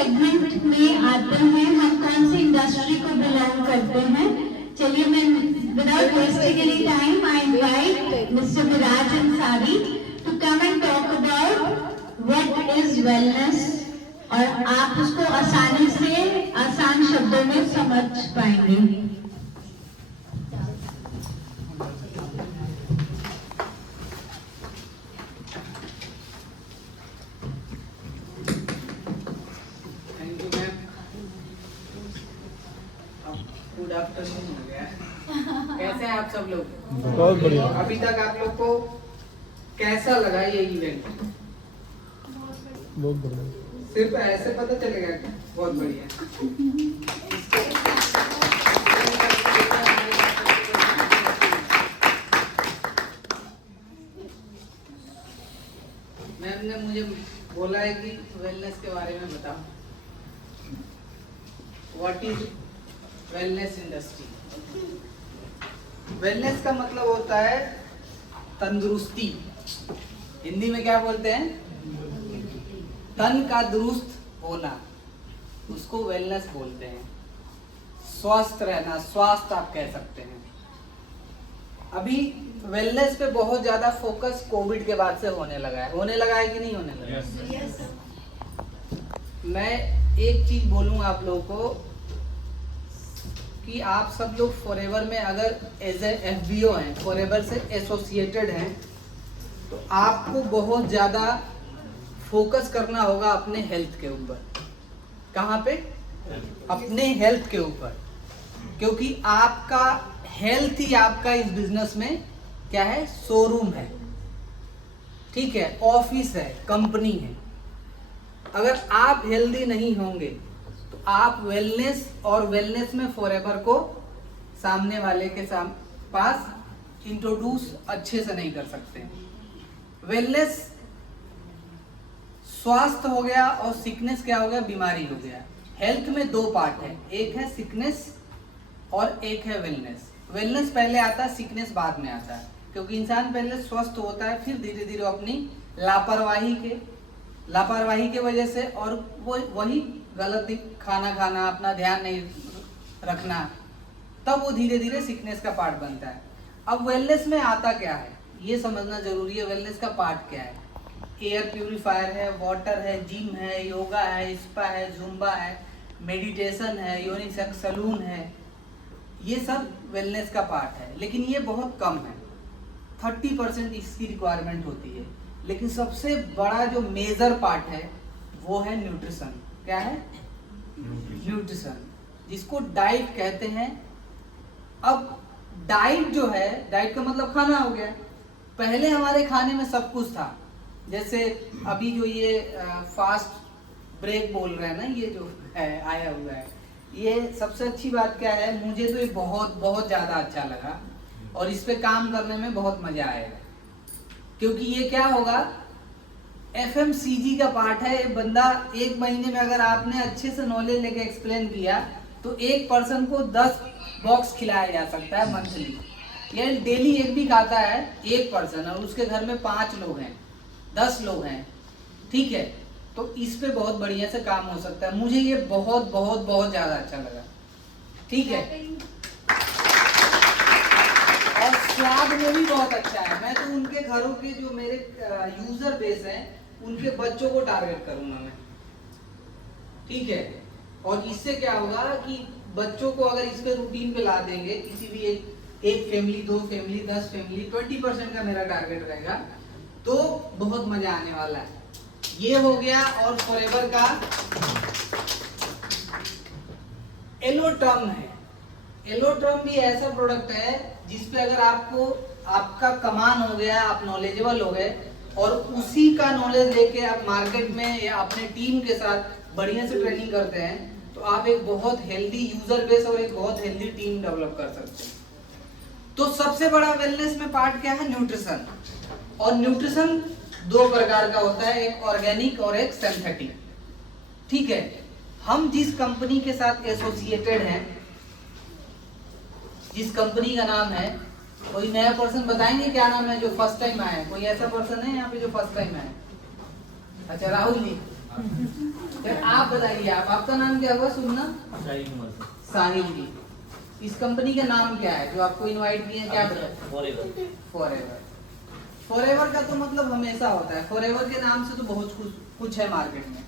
Segment में आते हैं, हम कौन सी इंडस्ट्री को बिलोंग करते हैं। चलिए मैं without wasting any time I invite mister Viraj Ansari to come and talk about what is wellness, और आप उसको आसानी से आसान शब्दों में समझ पाएंगे। गुड आफ्टरनून हो गया। कैसे हैं आप सब लोग? बहुत बढ़िया। अभी तक आप लोग को कैसा लगा ये इवेंट? बहुत बढ़िया। सिर्फ ऐसे पता चलेगा क्या? बहुत बढ़िया। मैम ने मुझे बोला है कि वेलनेस के बारे में बताओ। What is wellness industry? Wellness का मतलब होता है तंदुरुस्ती। हिंदी में क्या बोलते हैं? तन का दुरुस्त होना, उसको वेलनेस बोलते हैं। स्वस्थ रहना, स्वास्थ्य आप कह सकते हैं। अभी वेलनेस पे बहुत ज्यादा फोकस कोविड के बाद से होने लगा है। होने लगा है कि नहीं होने लगा? Yes. मैं एक चीज बोलूँ आप लोगों को कि आप सब लोग फॉरएवर में अगर एज ए FBO हैं, फॉरएवर से एसोसिएटेड हैं, तो आपको बहुत ज़्यादा फोकस करना होगा अपने हेल्थ के ऊपर। कहाँ पे? अपने हेल्थ के ऊपर, क्योंकि आपका हेल्थ ही आपका इस बिजनेस में क्या है? शोरूम है, ठीक है, ऑफिस है, कंपनी है। अगर आप हेल्दी नहीं होंगे तो आप वेलनेस और वेलनेस में फॉरएवर को सामने वाले के पास इंट्रोड्यूस अच्छे से नहीं कर सकते। वेलनेस स्वास्थ्य हो गया और सिकनेस क्या हो गया? बीमारी हो गया। हेल्थ में दो पार्ट है, एक है सिकनेस और एक है वेलनेस। वेलनेस पहले आता है, सिकनेस बाद में आता है, क्योंकि इंसान पहले स्वस्थ होता है, फिर धीरे धीरे अपनी लापरवाही के वजह से और वो वही गलत खाना खाना, अपना ध्यान नहीं रखना, तब वो धीरे धीरे सिकनेस का पार्ट बनता है। अब वेलनेस में आता क्या है ये समझना जरूरी है। वेलनेस का पार्ट क्या है? एयर प्यूरिफायर है, वाटर है, जिम है, योगा है, स्पा है, जुम्बा है, मेडिटेशन है, यूनिसेक्स सैलून है, ये सब वेलनेस का पार्ट है। लेकिन ये बहुत कम है, 30% इसकी रिक्वायरमेंट होती है। लेकिन सबसे बड़ा जो मेजर पार्ट है वो है न्यूट्रिशन। क्या है? न्यूट्रिशन, जिसको डाइट कहते हैं। अब डाइट जो है, डाइट का मतलब खाना हो गया। पहले हमारे खाने में सब कुछ था, जैसे अभी जो ये फास्ट ब्रेक बोल रहे हैं ना, ये जो है आया हुआ है, ये सबसे अच्छी बात क्या है? मुझे तो ये बहुत बहुत ज़्यादा अच्छा लगा और इस पे काम करने में बहुत मज़ा आएगा, क्योंकि ये क्या होगा? FMCG का पार्ट है। बंदा एक महीने में अगर आपने अच्छे से नॉलेज लेके एक्सप्लेन किया तो एक पर्सन को 10 बॉक्स खिलाया जा सकता है मंथली। ये डेली एक भी खाता है एक पर्सन और उसके घर में 5 लोग हैं, 10 लोग हैं, ठीक है, तो इस पे बहुत बढ़िया से काम हो सकता है। मुझे ये बहुत बहुत बहुत ज़्यादा अच्छा लगा, ठीक है, और स्वाद में भी बहुत अच्छा है। मैं तो उनके घरों के जो मेरे यूजर बेस हैं, उनके बच्चों को टारगेट करूंगा मैं, ठीक है। और इससे क्या होगा कि बच्चों को अगर इस पे रूटीन पे ला देंगे, किसी भी एक फैमिली, 2 फैमिली, 10 फैमिली, 20% का मेरा टारगेट रहेगा, तो बहुत मजा आने वाला है। ये हो गया। और फॉरएवर का एलोट्रम है। एलोट्रम भी ऐसा प्रोडक्ट है जिसपे अगर आपको आपका कमान हो गया, आप नॉलेजेबल हो गए और उसी का नॉलेज लेके आप मार्केट में या अपने टीम के साथ बढ़िया से ट्रेनिंग करते हैं, तो आप एक बहुत हेल्दी यूजर बेस और एक बहुत हेल्दी टीम डेवलप कर सकते हैं। तो सबसे बड़ा वेलनेस में पार्ट क्या है? न्यूट्रिशन। और न्यूट्रिशन 2 प्रकार का होता है, एक ऑर्गेनिक और एक सिंथेटिक, ठीक है। हम जिस कंपनी के साथ एसोसिएटेड हैं, जिस कंपनी का नाम है, कोई नया पर्सन बताएंगे क्या नाम है जो फर्स्ट टाइम आया है? कोई ऐसा पर्सन है यहाँ पे जो फर्स्ट टाइम आया? अच्छा, राहुल जी, फिर आप बताइए, आपका नाम क्या हुआ? सुनना साहिल जी। इस कंपनी का नाम क्या है जो आपको इनवाइट किए हैं? क्या बताए? फॉरएवर का तो मतलब हमेशा होता है। फॉरएवर के नाम से तो बहुत कुछ है मार्केट में।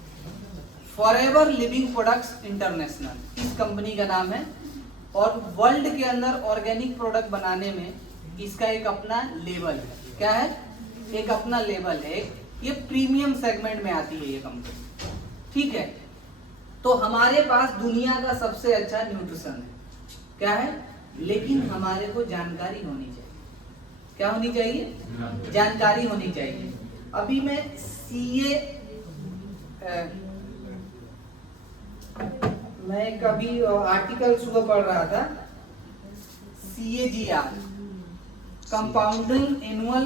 फॉरएवर लिविंग प्रोडक्ट्स इंटरनेशनल इस कंपनी का नाम है, और वर्ल्ड के अंदर ऑर्गेनिक प्रोडक्ट बनाने में इसका एक अपना लेवल है। क्या है? एक अपना लेवल है। ये प्रीमियम सेगमेंट में आती है ये कंपनी, ठीक है। तो हमारे पास दुनिया का सबसे अच्छा न्यूट्रिशन है। क्या है? लेकिन हमारे को जानकारी होनी चाहिए। क्या होनी चाहिए? जानकारी होनी चाहिए। अभी मैं सीए मैं कभी आर्टिकल सुबह पढ़ रहा था, CAGR compounding annual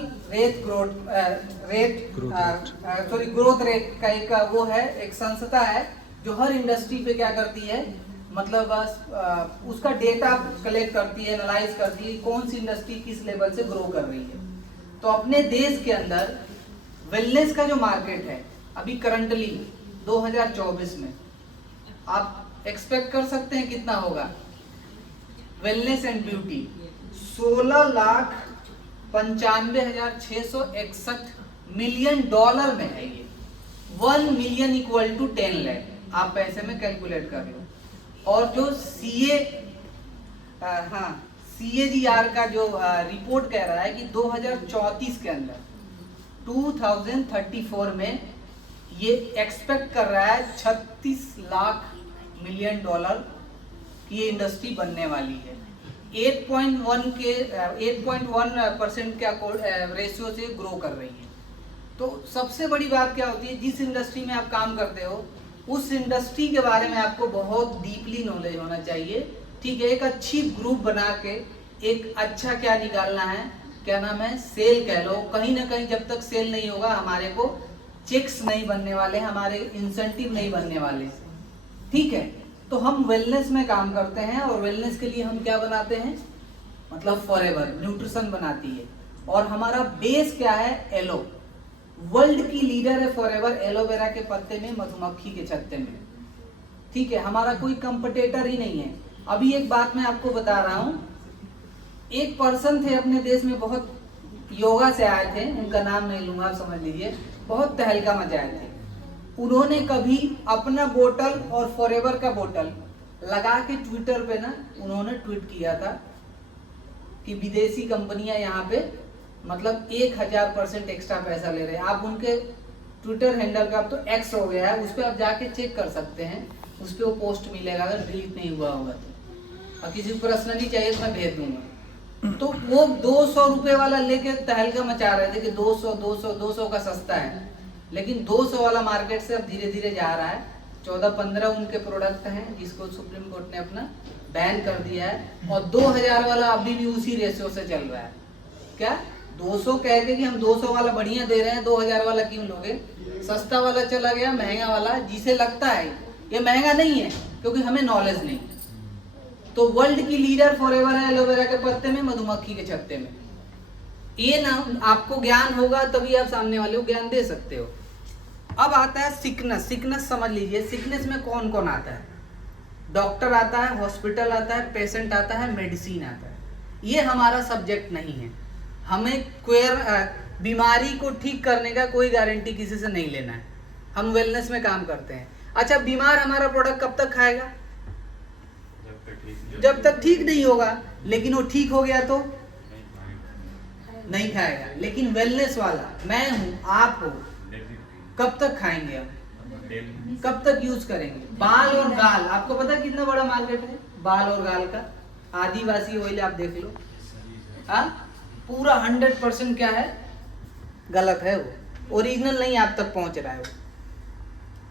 growth rate का एक वो है, एक संस्था है जो हर इंडस्ट्री पे क्या करती है, मतलब उसका डेटा कलेक्ट करती है, एनालाइज करती है कौन सी इंडस्ट्री किस लेवल से ग्रो कर रही है। तो अपने देश के अंदर वेलनेस का जो मार्केट है अभी करंटली 2024 में आप एक्सपेक्ट कर सकते हैं कितना होगा? Wellness and beauty 16,95,661 million dollar में है ये। 1 मिलियन इक्वल टू 10 लाख, आप पैसे में कैलकुलेट कर लो। और जो CAGR का जो रिपोर्ट कह रहा है कि 2034 के अंदर 2034 में ये एक्सपेक्ट कर रहा है 36 लाख मिलियन डॉलर की ये इंडस्ट्री बनने वाली है। 8.1% का रेशियो से ग्रो कर रही है। तो सबसे बड़ी बात क्या होती है, जिस इंडस्ट्री में आप काम करते हो उस इंडस्ट्री के बारे में आपको बहुत डीपली नॉलेज होना चाहिए, ठीक है। एक अच्छी ग्रुप बना के एक अच्छा क्या निकालना है, क्या नाम है, सेल कह लो। कहीं ना कहीं जब तक सेल नहीं होगा हमारे को चेक्स नहीं बनने वाले, हमारे इंसेंटिव नहीं बनने वाले, ठीक है। तो हम वेलनेस में काम करते हैं और वेलनेस के लिए हम क्या बनाते हैं, मतलब फॉरएवर न्यूट्रिशन बनाती है। और हमारा बेस क्या है? एलो। वर्ल्ड की लीडर है फॉरएवर एलोवेरा के पत्ते में, मधुमक्खी के छत्ते में, ठीक है। हमारा कोई कंपटीटर ही नहीं है। अभी एक बात मैं आपको बता रहा हूं, एक पर्सन थे अपने देश में, बहुत योगा से आए थे, उनका नाम नहीं लूंगा, आप समझ लीजिए, बहुत तहलका मचाए थे। उन्होंने कभी अपना बोतल और फॉरएवर का बोतल लगा के ट्विटर पे ना उन्होंने ट्वीट किया था कि विदेशी कंपनियां यहाँ पे मतलब 1000% एक्स्ट्रा पैसा ले रहे हैं। आप उनके ट्विटर हैंडल का अब तो एक्स हो गया है, उस पर आप जाके चेक कर सकते हैं, उस पर वो पोस्ट मिलेगा अगर डिलीट नहीं हुआ होगा तो। और किसी को पर्सनली चाहिए तो मैं भेज दूंगा। तो वो 200 रुपए वाला लेके तहलका मचा रहे थे कि 200 का सस्ता है, लेकिन 200 वाला मार्केट से अब धीरे धीरे जा रहा है। 14-15 उनके प्रोडक्ट हैं जिसको सुप्रीम कोर्ट ने अपना बैन कर दिया है, और 2000 वाला अभी भी उसी रेशियो से चल रहा है। क्या 200 कह के कि हम 200 वाला बढ़िया दे रहे हैं, 2000 वाला क्यों लोगे? सस्ता वाला चला गया, महंगा वाला जिसे लगता है ये महंगा नहीं है, क्योंकि हमें नॉलेज नहीं। तो वर्ल्ड की लीडर फॉरएवर है एलोवेरा के पत्ते में, मधुमक्खी के छत्ते में। ये ना आपको ज्ञान होगा तभी आप सामने वाले को ज्ञान दे सकते हो। अब आता है सिकनेस। सिकनेस समझ लीजिए, सिकनेस में कौन कौन आता है? डॉक्टर आता है, हॉस्पिटल आता है, पेशेंट आता है, मेडिसिन आता है। ये हमारा सब्जेक्ट नहीं है। हमें बीमारी को ठीक करने का कोई गारंटी किसी से नहीं लेना है। हम वेलनेस में काम करते हैं। अच्छा, बीमार हमारा प्रोडक्ट कब तक खाएगा? जब तक ठीक नहीं होगा। लेकिन वो ठीक हो गया तो नहीं खाएगा। लेकिन वेलनेस वाला मैं हूं, आप हो, कब तक खाएंगे हम? कब तक यूज करेंगे? बाल और गाल, आपको पता है कितना बड़ा मार्केट है बाल और गाल का? आदिवासी ऑयल आप देख लो, पूरा 100% क्या है, गलत है, वो ओरिजिनल नहीं आप तक पहुंच रहा है वो।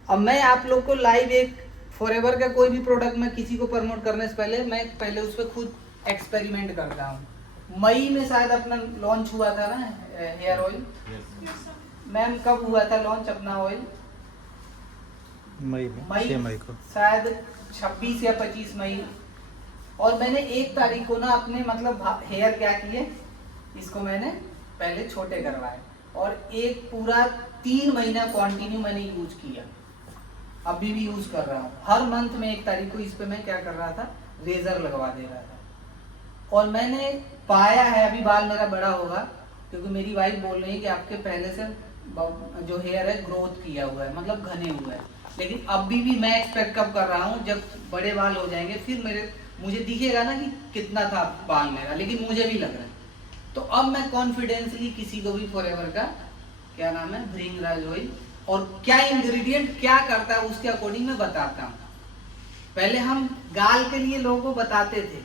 अब मैं आप लोग को लाइव एक फॉरएवर का कोई भी प्रोडक्ट मैं किसी को प्रमोट करने से पहले मैं पहले उस पर खुद एक्सपेरिमेंट करता हूँ। मई में शायद अपना लॉन्च हुआ था ना हेयर ऑयल। मैम कब हुआ था लॉन्च अपना ऑयल? मई को शायद 26 या 25 मई। और मैंने 1 तारीख को ना अपने मतलब हेयर क्या किए, इसको मैंने पहले छोटे करवाए और एक पूरा 3 महीना कंटिन्यू मैंने यूज किया। अभी भी यूज कर रहा हूँ। हर मंथ में 1 तारीख को इस पे मैं क्या कर रहा था, रेजर लगवा दे रहा था। और मैंने पाया है, अभी बाल मेरा बड़ा होगा, क्योंकि मेरी वाइफ बोल रही है कि आपके पहले से जो हेयर है ग्रोथ किया हुआ है, मतलब घने हुए हैं। लेकिन अभी भी मैं एक्सपेक्ट कब कर रहा हूँ, जब बड़े बाल हो जाएंगे फिर मुझे दिखेगा ना कि कितना था बाल मेरा, लेकिन मुझे भी लग रहा है। तो अब मैं कॉन्फिडेंसली किसी को भी फॉरएवर का क्या नाम है, भृंगराज ऑयल, और क्या इंग्रेडिएंट क्या करता है उसके अकॉर्डिंग मैं बताता हूँ। पहले हम गाल के लिए लोगों को बताते थे,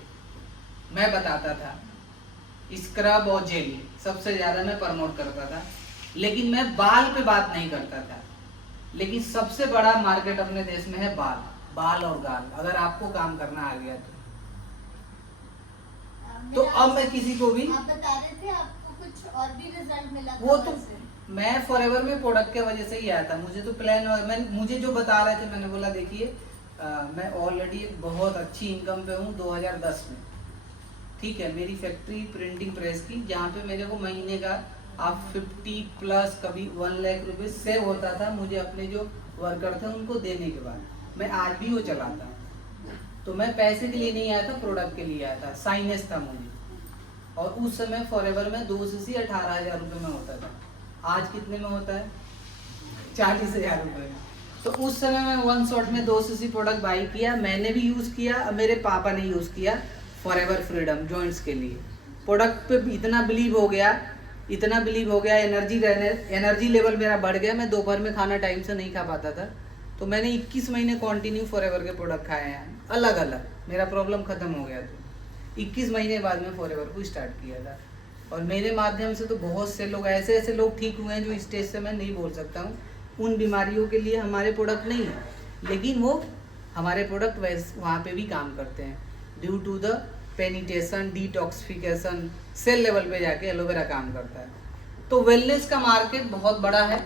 मैं बताता था स्क्रब और जेली सबसे ज्यादा मैं प्रमोट करता था, लेकिन मैं बाल पे बात नहीं करता था। लेकिन सबसे बड़ा मार्केट अपने देश में है बाल और गाल, अगर आपको काम करना आ गया तो अब मैं किसी को भी, आप बता रहे थे आपको कुछ और भी रिजल्ट मिला था, वो तो वैसे। मैं फॉरएवर में प्रोडक्ट के वजह से ही आया था। मुझे तो प्लान, मुझे जो बता रहे थे मैंने बोला देखिए मैं ऑलरेडी बहुत अच्छी इनकम पे हूँ 2010 में, ठीक है। मेरी फैक्ट्री प्रिंटिंग प्रेस की, जहाँ पे मेरे को महीने का आप 50 प्लस कभी 1 लाख रुपए सेव होता था मुझे अपने जो वर्कर थे उनको देने के बाद। मैं आज भी वो चलाता हूँ। तो मैं पैसे के लिए नहीं आया था, प्रोडक्ट के लिए आया था, साइनेस था मुझे। और उस समय फॉरएवर में 2 से 18,000 रुपये में होता था। आज कितने में होता है, 40,000 रुपये में। तो उस समय मैं 1 शॉट में 2 सीसी प्रोडक्ट बाई किया, मैंने भी यूज़ किया, मेरे पापा ने यूज़ किया फॉरएवर फ्रीडम जॉइंट्स के लिए। प्रोडक्ट पे इतना बिलीव हो गया, एनर्जी लेवल मेरा बढ़ गया। मैं दोपहर में खाना टाइम से नहीं खा पाता था, तो मैंने 21 महीने कंटिन्यू फॉरएवर के प्रोडक्ट खाए हैं अलग अलग, मेरा प्रॉब्लम खत्म हो गया। तो 21 महीने बाद में फॉरएवर को स्टार्ट किया था, और मेरे माध्यम से तो बहुत से लोग, ऐसे लोग ठीक हुए हैं जो स्टेज से मैं नहीं बोल सकता हूँ। उन बीमारियों के लिए हमारे प्रोडक्ट नहीं है, लेकिन वो हमारे प्रोडक्ट वहाँ पे भी काम करते हैं। Due to the penetration, detoxification, cell level पे जाके एलोवेरा काम करता है। तो वेलनेस का मार्केट बहुत बड़ा है,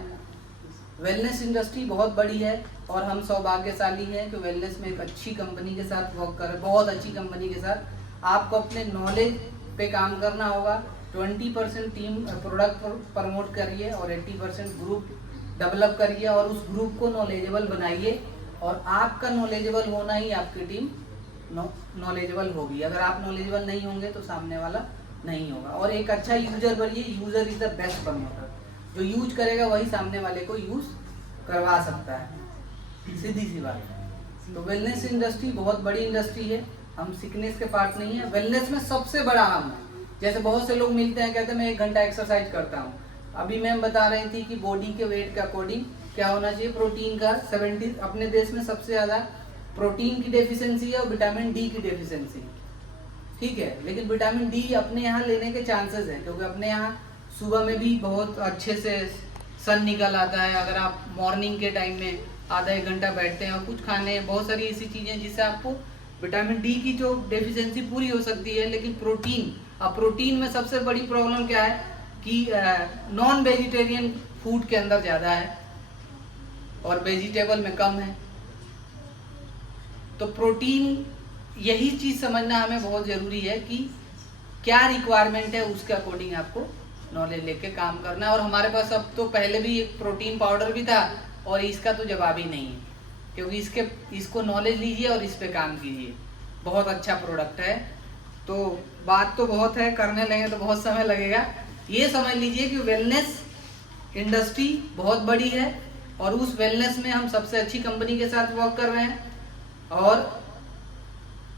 वेलनेस इंडस्ट्री बहुत बड़ी है, और हम सौभाग्यशाली हैं कि वेलनेस में एक अच्छी कंपनी के साथ वर्क कर रहे हैं, बहुत अच्छी कंपनी के साथ। आपको अपने नॉलेज पे काम करना होगा। 20% टीम प्रोडक्ट प्रमोट करिए और 80% ग्रुप डेवलप करिए, और उस ग्रुप को नॉलेजेबल बनाइए, और आपका नॉलेजेबल होना ही आपकी टीम नॉलेजेबल होगी। अगर आप नॉलेजेबल नहीं होंगे तो सामने वाला नहीं होगा। और एक अच्छा यूजर बनिए, user is the best promoter. जो यूज करेगा वही सामने वाले को यूज करवा सकता है, सीधी सी बात है। तो वेलनेस इंडस्ट्री बहुत बड़ी इंडस्ट्री है, हम सिकनेस के पार्ट नहीं है। वेलनेस में सबसे बड़ा हम है। जैसे बहुत से लोग मिलते हैं, कहते हैं मैं 1 घंटा एक्सरसाइज करता हूँ। अभी मैम बता रही थी कि बॉडी के वेट के अकॉर्डिंग क्या होना चाहिए, प्रोटीन का 70, अपने देश में सबसे ज़्यादा प्रोटीन की डेफिशिएंसी है और विटामिन डी की डेफिशिएंसी, ठीक है। लेकिन विटामिन डी अपने यहाँ लेने के चांसेस हैं, क्योंकि अपने यहाँ सुबह में भी बहुत अच्छे से सन निकल आता है। अगर आप मॉर्निंग के टाइम में आधा 1 घंटा बैठते हैं और कुछ खाने, बहुत सारी ऐसी चीज़ें जिससे आपको विटामिन डी की जो डेफिशिएंसी पूरी हो सकती है। लेकिन प्रोटीन, अब प्रोटीन में सबसे बड़ी प्रॉब्लम क्या है कि नॉन वेजिटेरियन फूड के अंदर ज़्यादा है और वेजिटेबल में कम है। तो प्रोटीन, यही चीज़ समझना हमें बहुत ज़रूरी है कि क्या रिक्वायरमेंट है, उसके अकॉर्डिंग आपको नॉलेज लेके काम करना है। और हमारे पास अब तो पहले भी एक प्रोटीन पाउडर भी था, और इसका तो जवाब ही नहीं है, क्योंकि इसको नॉलेज लीजिए और इस पे काम कीजिए। बहुत अच्छा प्रोडक्ट है। तो बात तो बहुत है, करने लगे तो बहुत समय लगेगा। ये समझ लीजिए कि वेलनेस इंडस्ट्री बहुत बड़ी है, और उस वेलनेस में हम सबसे अच्छी कंपनी के साथ वर्क कर रहे हैं, और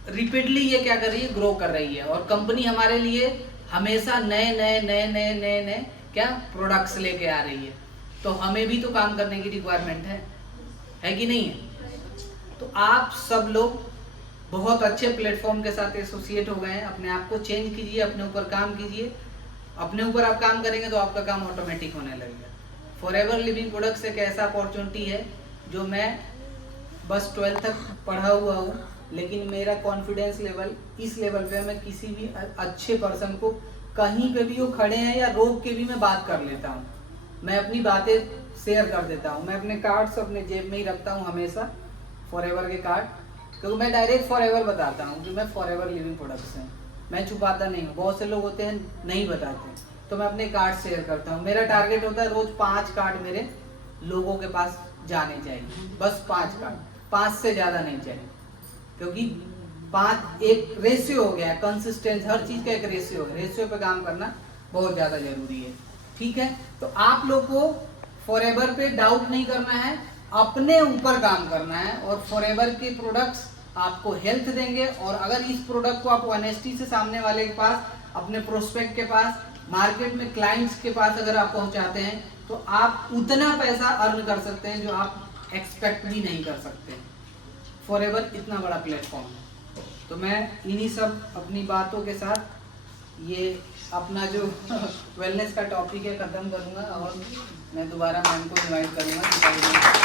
रिपीटली ये क्या कर रही है, ग्रो कर रही है। और कंपनी हमारे लिए हमेशा नए क्या प्रोडक्ट्स लेके आ रही है। तो हमें भी तो काम करने की रिक्वायरमेंट है कि नहीं है। तो आप सब लोग बहुत अच्छे प्लेटफॉर्म के साथ एसोसिएट हो गए हैं। अपने आप को चेंज कीजिए, अपने ऊपर काम कीजिए। अपने ऊपर आप काम करेंगे तो आपका काम ऑटोमेटिक होने लगेगा। फॉरएवर लिविंग प्रोडक्ट्स एक ऐसा अपॉर्चुनिटी है जो मैं बस 12th तक पढ़ा हुआ हूँ, लेकिन मेरा कॉन्फिडेंस लेवल इस लेवल पे, मैं किसी भी अच्छे पर्सन को कहीं पे भी वो खड़े हैं या रोक के भी मैं बात कर लेता हूँ। मैं अपनी बातें शेयर कर देता हूँ। मैं अपने कार्ड्स अपने जेब में ही रखता हूँ हमेशा, फॉरएवर के कार्ड, क्योंकि मैं डायरेक्ट फॉरएवर बताता हूँ कि मैं फॉरएवर लिविंग प्रोडक्ट्स हैं। मैं छुपाता नहीं हूँ। बहुत से लोग होते हैं नहीं बताते, तो मैं अपने कार्ड शेयर करता हूँ। मेरा टारगेट होता है रोज 5 कार्ड मेरे लोगों के पास जाने चाहिए, बस 5 कार्ड, 5 से ज़्यादा नहीं चाहिए, क्योंकि 5 एक रेशियो हो गया है, कंसिस्टेंस हर चीज़ का एक रेशियो है, रेशियो पे काम करना बहुत ज़्यादा जरूरी है। ठीक है, तो आप लोग को फॉरएवर पे डाउट नहीं करना है, अपने ऊपर काम करना है, और फॉरएवर के प्रोडक्ट्स आपको हेल्थ देंगे। और अगर इस प्रोडक्ट को आप ऑनेस्टी से सामने वाले के पास, अपने प्रोस्पेक्ट के पास, मार्केट में क्लाइंट्स के पास अगर आप पहुंचाते हैं तो आप उतना पैसा अर्न कर सकते हैं जो आप एक्सपेक्ट भी नहीं कर सकते। फॉरएवर इतना बड़ा प्लेटफॉर्म है। तो मैं इन्हीं सब अपनी बातों के साथ ये अपना जो वेलनेस का टॉपिक है ख़त्म करूँगा, और मैं दोबारा मैम को इनवाइट करूँगा।